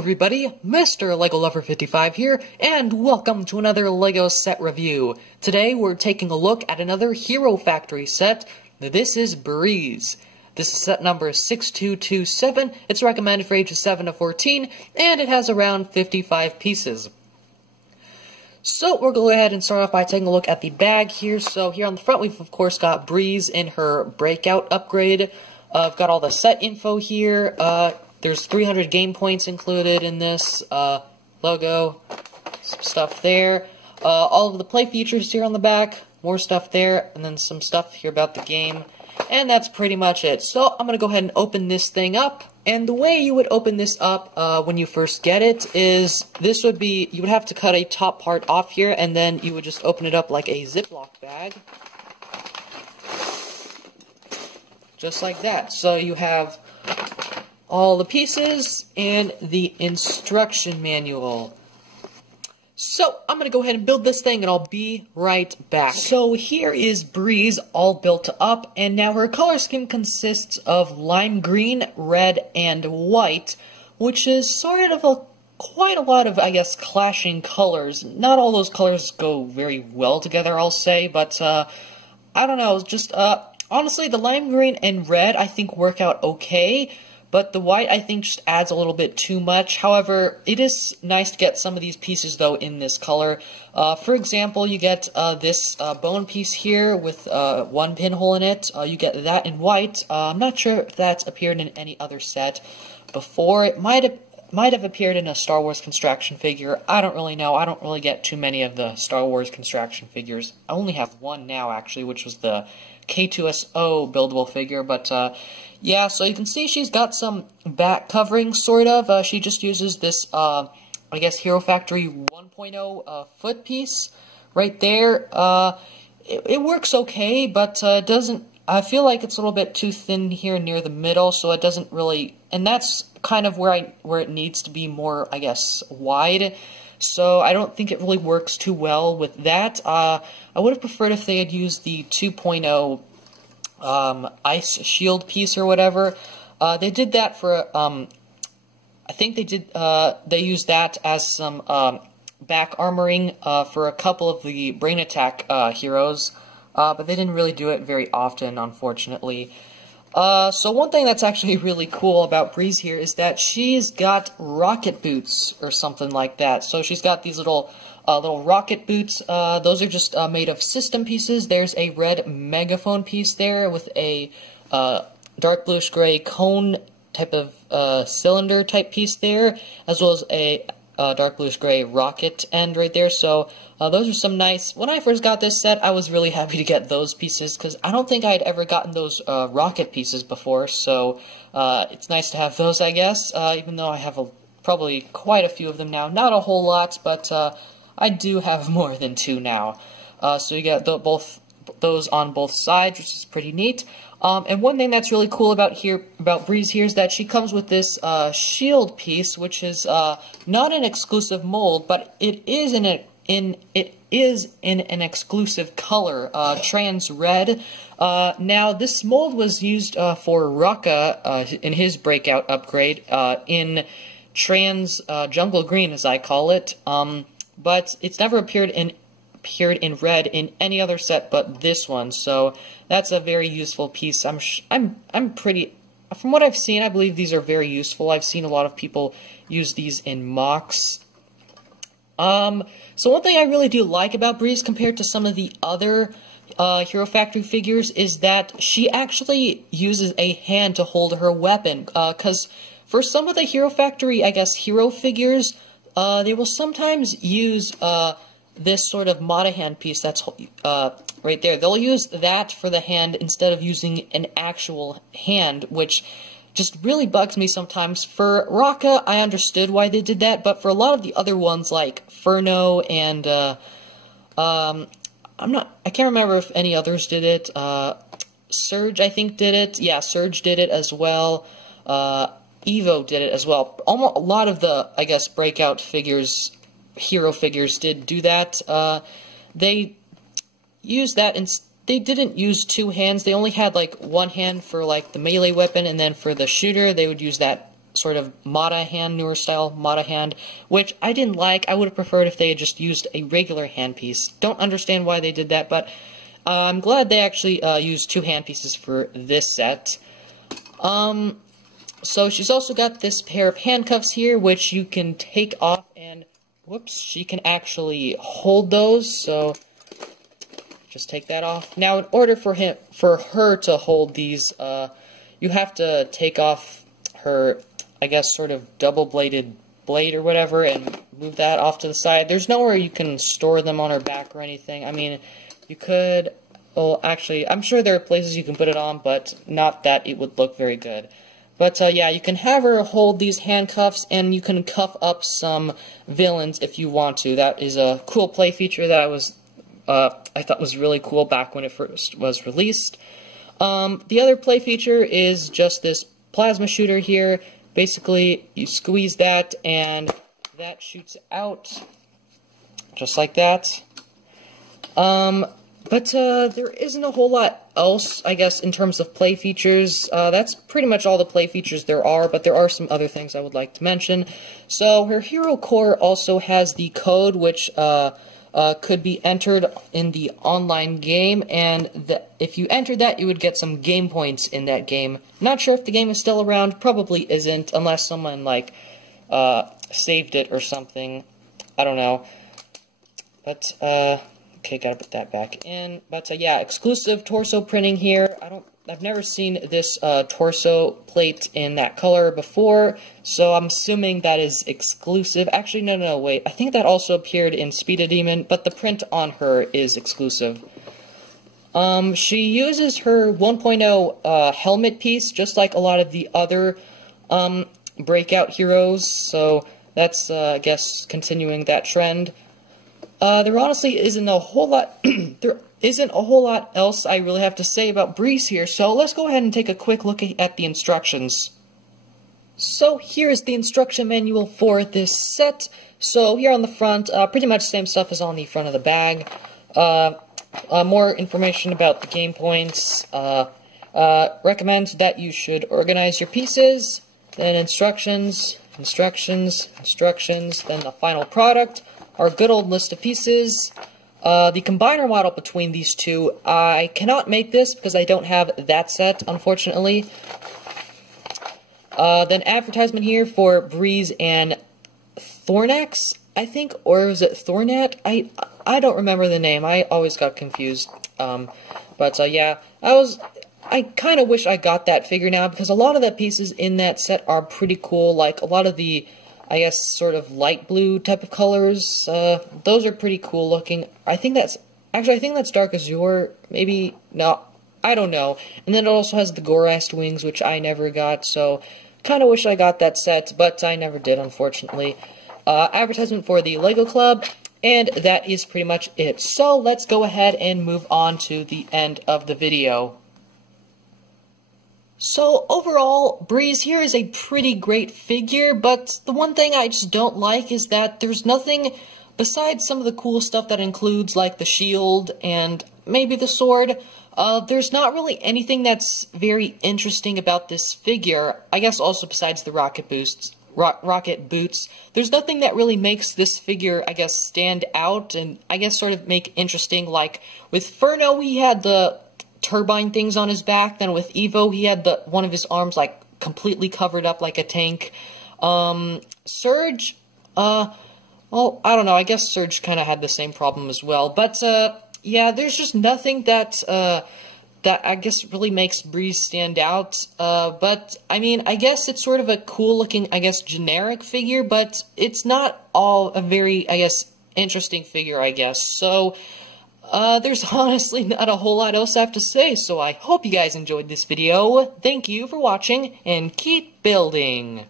everybody, Mr. LEGO Lover 55 here, and welcome to another LEGO set review. Today we're taking a look at another Hero Factory set. This is Breeze. This is set number 6227, it's recommended for ages 7 to 14, and it has around 55 pieces. So we'll go ahead and start off by taking a look at the bag here. So here on the front we've of course got Breeze in her Breakout upgrade. I've got all the set info here. There's 300 game points included in this logo, some stuff there. All of the play features here on the back, more stuff there, and then some stuff here about the game. And that's pretty much it. So I'm going to go ahead and open this thing up. And the way you would open this up when you first get it is, this would be, you would have to cut a top part off here, and then you would just open it up like a Ziploc bag. Just like that. So you have all the pieces and the instruction manual. So I'm gonna go ahead and build this thing and I'll be right back. So here is Breeze all built up, and now her color scheme consists of lime green, red, and white, which is sort of quite a lot of, I guess, clashing colors. Not all those colors go very well together, I'll say, but I don't know, just honestly the lime green and red I think work out okay. But the white, I think, just adds a little bit too much. However, it is nice to get some of these pieces, though, in this color. For example, you get this bone piece here with one pinhole in it. You get that in white. I'm not sure if that's appeared in any other set before. It might have appeared in a Star Wars Construction figure. I don't really know. I don't really get too many of the Star Wars Construction figures. I only have one now, actually, which was the K2SO buildable figure, but yeah, so you can see she's got some back covering, sort of. She just uses this, I guess, Hero Factory 1.0 foot piece right there. It works okay, but doesn't, I feel like it's a little bit too thin here near the middle, so it doesn't really, and that's kind of where it needs to be more, I guess, wide. So I don't think it really works too well with that. I would have preferred if they had used the 2.0 ice shield piece or whatever. They did that for, I think they used that as some back armoring for a couple of the Brain Attack heroes, but they didn't really do it very often, unfortunately. So one thing that's actually really cool about Breeze here is that she's got rocket boots or something like that. So she's got these little rocket boots. Those are just made of system pieces. There's a red megaphone piece there with a dark bluish gray cone type of cylinder type piece there, as well as a dark bluish gray rocket end right there. So those are some nice. When I first got this set, I was really happy to get those pieces because I don't think I had ever gotten those rocket pieces before. So it's nice to have those, I guess. Even though I have probably quite a few of them now, not a whole lot, but I do have more than two now. So you got both those on both sides, which is pretty neat. And one thing that's really cool about Breeze here is that she comes with this shield piece, which is not an exclusive mold, but it is in an exclusive color, trans red. Now this mold was used for Raka in his Breakout upgrade in trans jungle green, as I call it. But it's never appeared in red in any other set but this one, so that's a very useful piece. I'm pretty, from what I've seen, I believe these are very useful. I've seen a lot of people use these in mocks. So one thing I really do like about Breeze compared to some of the other Hero Factory figures is that she actually uses a hand to hold her weapon, because for some of the Hero Factory, I guess, hero figures, they will sometimes use this sort of Mata hand piece that's right there. They'll use that for the hand instead of using an actual hand, which just really bugs me sometimes. For Raka, I understood why they did that, but for a lot of the other ones like Furno and I can't remember if any others did it. Surge, I think, did it. Yeah, Surge did it as well. Evo did it as well. Almost a lot of the, I guess, Breakout figures, hero figures, did do that. They used that, and they didn't use two hands. They only had like one hand for like the melee weapon, and then for the shooter, they would use that sort of Mata hand, newer style Mata hand, which I didn't like. I would have preferred if they had just used a regular handpiece. Don't understand why they did that, but I'm glad they actually used 2 handpieces for this set. So she's also got this pair of handcuffs here, which you can take off and, whoops, she can actually hold those, so just take that off. Now, in order for her to hold these, you have to take off her, I guess, sort of double-bladed blade or whatever, and move that off to the side. There's nowhere you can store them on her back or anything. I mean, you could, well, actually, I'm sure there are places you can put it on, but not that it would look very good. But, yeah, you can have her hold these handcuffs, and you can cuff up some villains if you want to. That is a cool play feature that I thought was really cool back when it first was released. The other play feature is just this plasma shooter here. Basically, you squeeze that, and that shoots out, just like that. But there isn't a whole lot else, I guess, in terms of play features. That's pretty much all the play features there are, but there are some other things I would like to mention. So, her hero core also has the code, which could be entered in the online game, and if you entered that, you would get some game points in that game. Not sure if the game is still around, probably isn't, unless someone, like, saved it or something. I don't know. But, okay, gotta put that back in. But, yeah, exclusive torso printing here. I've never seen this torso plate in that color before, so I'm assuming that is exclusive. Actually, no, wait. I think that also appeared in Speed Demon, but the print on her is exclusive. She uses her 1.0 helmet piece, just like a lot of the other Breakout heroes, so that's, I guess, continuing that trend. There honestly isn't a whole lot else I really have to say about Breeze here, so let's go ahead and take a quick look at the instructions. So here's the instruction manual for this set. So here on the front, pretty much the same stuff as on the front of the bag. More information about the game points. Recommends that you should organize your pieces. Then instructions, then the final product. Our good old list of pieces. The combiner model between these two, I cannot make this because I don't have that set, unfortunately. Then advertisement here for Breeze and Thornax, I think, or is it Thornat? I don't remember the name. I always got confused. Yeah, I kind of wish I got that figure now because a lot of the pieces in that set are pretty cool. Like a lot of the, I guess, sort of light blue type of colors. Those are pretty cool looking. I think that's Dark Azure, maybe? No, I don't know. And then it also has the Gorast wings, which I never got, so kind of wish I got that set, but I never did, unfortunately. Advertisement for the LEGO Club, and that is pretty much it. So let's go ahead and move on to the end of the video. So, overall, Breeze here is a pretty great figure, but the one thing I just don't like is that there's nothing, besides some of the cool stuff that includes, like, the shield and maybe the sword, there's not really anything that's very interesting about this figure. I guess also besides the rocket boots, there's nothing that really makes this figure, I guess, stand out and, I guess, sort of make interesting. Like, with Furno, he had the turbine things on his back. Then with Evo, he had one of his arms like completely covered up like a tank. Surge, well, I don't know. I guess Surge kind of had the same problem as well. But yeah, there's just nothing that that I guess really makes Breeze stand out. But I mean, I guess it's sort of a cool looking, I guess, generic figure, but it's not all a very, I guess, interesting figure, I guess. So there's honestly not a whole lot else I have to say, so I hope you guys enjoyed this video. Thank you for watching, and keep building!